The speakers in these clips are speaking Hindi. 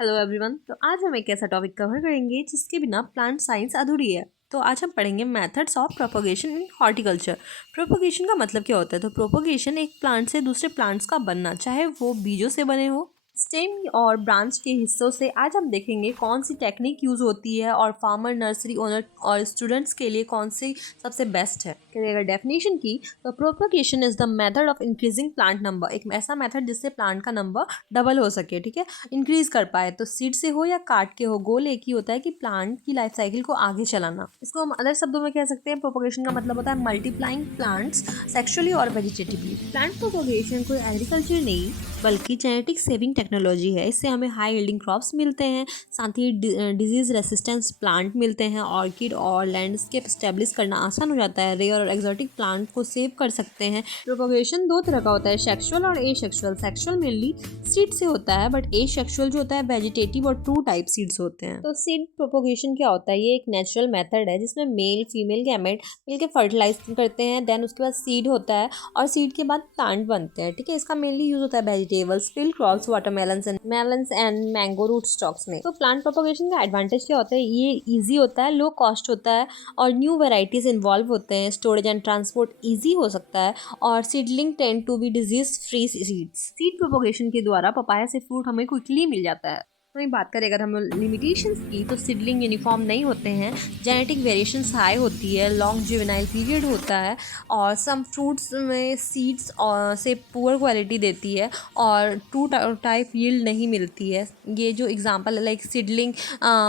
Hello everyone. तो आज हम एक ऐसा टॉपिक कवर करेंगे जिसके बिना प्लांट साइंस अधूरी है। तो आज हम पढ़ेंगे methods of propagation in horticulture. Propagation का मतलब क्या होता है? तो प्रोपोगेशन एक प्लांट से दूसरे प्लांट्स का बनना, चाहे वो बीजों से बने हो, स्टेम और ब्रांच के हिस्सों से। आज हम देखेंगे कौन सी टेक्निक यूज होती है और फार्मर, नर्सरी ओनर और स्टूडेंट्स के लिए कौन सी सबसे बेस्ट है। अगर डेफिनेशन की तो propagation is the method of increasing plant number. एक ऐसा मेथड जिससे प्लांट का नंबर डबल हो सके, ठीक है, इंक्रीज कर पाए। तो सीड से हो या काट के हो, गोल एक ही होता है कि प्लांट की लाइफ साइकिल को आगे चलाना। इसको हम अदर शब्दों में कह सकते हैं, प्रोपोगेशन का मतलब होता है मल्टीप्लाइंग प्लांट्स सेक्सुअली और वेजिटेटिवली। प्लांट प्रोपोगेशन कोई एग्रीकल्चर नहीं बल्कि जेनेटिक सेविंग टेक्नोलॉजी है। इससे हमें हाई यील्डिंग क्रॉप्स मिलते हैं, साथ ही डिजीज रेसिस्टेंस प्लांट मिलते हैं, ऑर्किड और लैंडस्केप स्टेब्लिश करना आसान हो जाता है, रेयर और एक्सोटिक प्लांट को सेव कर सकते हैं। प्रोपोगेशन दो तरह का होता है, सेक्सुअल और एसेक्सुअल। सेक्सुअल मेनली सीड से होता है, बट एसेक्सुअल जो होता है वेजिटेटिव और ट्रू टाइप सीड्स होते हैं। तो सीड प्रोपोगेशन क्या होता है? ये एक नेचुरल मेथड है जिसमें मेल फीमेल गैमेट मिलकर फर्टिलाइज करते हैं, देन उसके बाद सीड होता है और सीड के बाद प्लांट बनते हैं, ठीक है। इसका मेनली यूज होता है vegetables, field crops, watermelons and mango root stocks में। तो प्लांट प्रोपोगेशन का एडवांटेज क्या होता है? ये ईजी होता है, लो कॉस्ट होता है और न्यू वेराइटीज इन्वॉल्व होते हैं, स्टोरेज एंड ट्रांसपोर्ट ईजी हो सकता है और seedling tend to be disease free seeds. Seed propagation के द्वारा पपाया से फ्रूट हमें क्विकली मिल जाता है। वहीं बात करें अगर हम लिमिटेशंस की, तो सीडलिंग यूनिफॉर्म नहीं होते हैं, जेनेटिक वेरिएशंस हाई होती है, लॉन्ग जुवेनाइल पीरियड होता है और सम फ्रूट्स में सीड्स से पुअर क्वालिटी देती है और टू टाइप यील्ड नहीं मिलती है। ये जो एग्जांपल है, लाइक सीडलिंग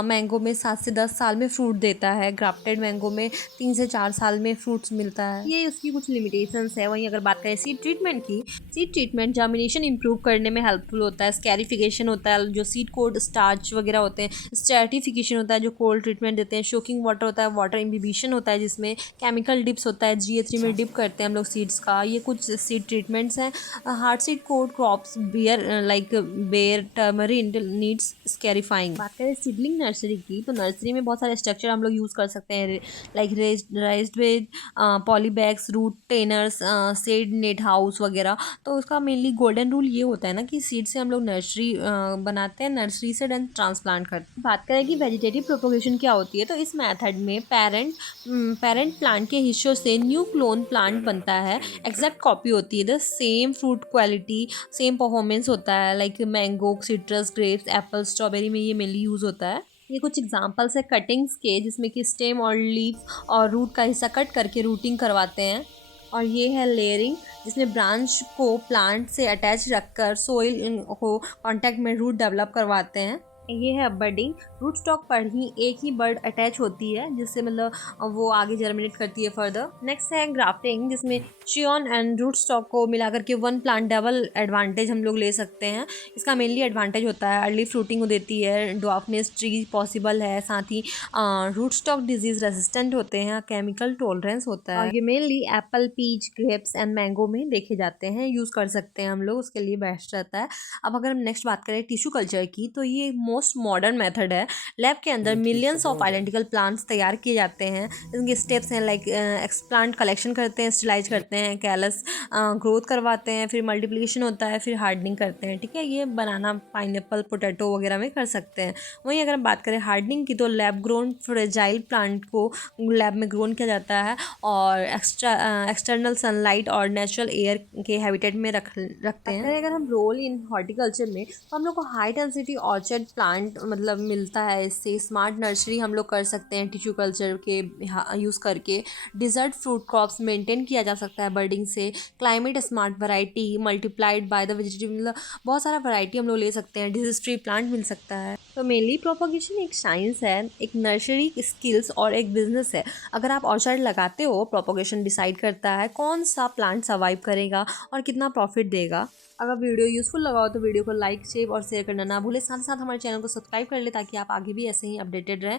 मैंगो में 7 से 10 साल में फ्रूट देता है, ग्राफ्टेड मैंगो में 3 से 4 साल में फ्रूट्स मिलता है। ये उसकी कुछ लिमिटेशंस है। वहीं अगर बात करें सीड ट्रीटमेंट की, सीड ट्रीटमेंट जर्मिनेशन इंप्रूव करने में हेल्पफुल होता है, स्कैरिफिकेशन होता है, जो सीड कोड स्टार्च वगैरह होते हैं, स्ट्रेटिफिकेशन होता है जो कोल्ड ट्रीटमेंट देते हैं, शोकिंग वाटर होता है, वाटर इम्बिबिशन होता है जिसमें केमिकल डिप्स होता है, GA3 में डिप करते हैं हम लोग सीड्स का। ये कुछ सीड ट्रीटमेंट्स हैं। Hard seed coat crops bear like ber tamarind needs स्कैरिफाइंग। बात करें सीडलिंग नर्सरी की, तो नर्सरी में बहुत सारे स्ट्रक्चर हम लोग यूज़ कर सकते हैं, like raised bed, polybags, root trainers, seed net house वगैरह। तो उसका मेनली गोल्डन रूल ये होता है ना कि सीड से हम लोग नर्सरी बनाते हैं, नर्सरी से देन ट्रांसप्लांट करते हैं। बात करें कि वेजिटेटिव प्रोपोगेशन क्या होती है, तो इस मेथड में पेरेंट प्लांट के हिस्सों से न्यू क्लोन प्लांट बनता है, एग्जैक्ट कॉपी होती है, the same fruit quality, same performance होता है, like mango, citrus, grapes, Apple, strawberry में ये मेनली यूज होता है। ये कुछ एग्जांपल्स है कटिंग्स के, जिसमें कि स्टेम और लीफ और रूट का हिस्सा कट करके रूटिंग करवाते हैं। और ये है लेयरिंग, जिसमें ब्रांच को प्लांट से अटैच रखकर सोइल को कांटेक्ट में रूट डेवलप करवाते हैं। ये है बर्डिंग, रूट स्टॉक पर ही एक ही बर्ड अटैच होती है, जिससे मतलब वो आगे जर्मिनेट करती है फर्दर। नेक्स्ट है ग्राफ्टिंग, जिसमें चियन एंड रूट स्टॉक को मिलाकर के वन प्लांट डबल एडवांटेज हम लोग ले सकते हैं। इसका मेनली एडवांटेज होता है अर्ली फ्रूटिंग देती है, ड्वार्फनेस ट्री पॉसिबल है, साथ ही रूट स्टॉक डिजीज रेसिस्टेंट होते हैं, केमिकल टॉलरेंस होता है। और ये mainly apple, peach, grapes and mango में देखे जाते हैं, यूज़ कर सकते हैं हम लोग, उसके लिए बेस्ट रहता है। अब अगर हम नेक्स्ट बात करें टिश्यू कल्चर की, तो ये मोस्ट मॉडर्न मेथड है। लैब के अंदर मिलियंस ऑफ आइडेंटिकल प्लांट्स तैयार किए जाते हैं। इनके स्टेप्स हैं, लाइक एक्सप्लांट कलेक्शन करते हैं, स्टरलाइज करते हैं, कैलस ग्रोथ करवाते हैं, फिर मल्टीप्लिकेशन होता है, फिर हार्डनिंग करते हैं, ठीक है। ये बनाना, पाइनएप्पल, पोटैटो वगैरह में कर सकते हैं। वहीं अगर हम बात करें हार्डनिंग की, तो लैब ग्रोन फ्रेजाइल प्लांट को लैब में ग्रोन किया जाता है और एक्सटर्नल सनलाइट और नेचुरल एयर के हैबिटेट में रखते हैं। अगर हम रोल इन हॉर्टिकल्चर में, तो हम लोग को हाई डेंसिटी ऑर्चर्ड प्लांट मतलब मिलता है। इससे स्मार्ट नर्सरी हम लोग कर सकते हैं टिश्यू कल्चर के यूज़ करके। डिजर्ट फ्रूट क्रॉप्स मेंटेन किया जा सकता है बर्डिंग से। Climate smart variety multiplied by the vegetable, मतलब बहुत सारा वैरायटी हम लोग ले सकते हैं, डिजीज फ्री प्लांट मिल सकता है। तो मेनली प्रोपोगेशन एक साइंस है, एक नर्सरी स्किल्स और एक बिजनेस है। अगर आप ऑर्चर्ड लगाते हो, प्रोपोगेशन डिसाइड करता है कौन सा प्लांट सर्वाइव करेगा और कितना प्रॉफिट देगा। अगर वीडियो यूजफुल लगा हो तो वीडियो को लाइक, शेयर और शेयर करना ना भूले। साथ ही साथ हमारे चैनल को सब्सक्राइब कर ले, ताकि आप आगे भी ऐसे ही अपडेटेड रहें।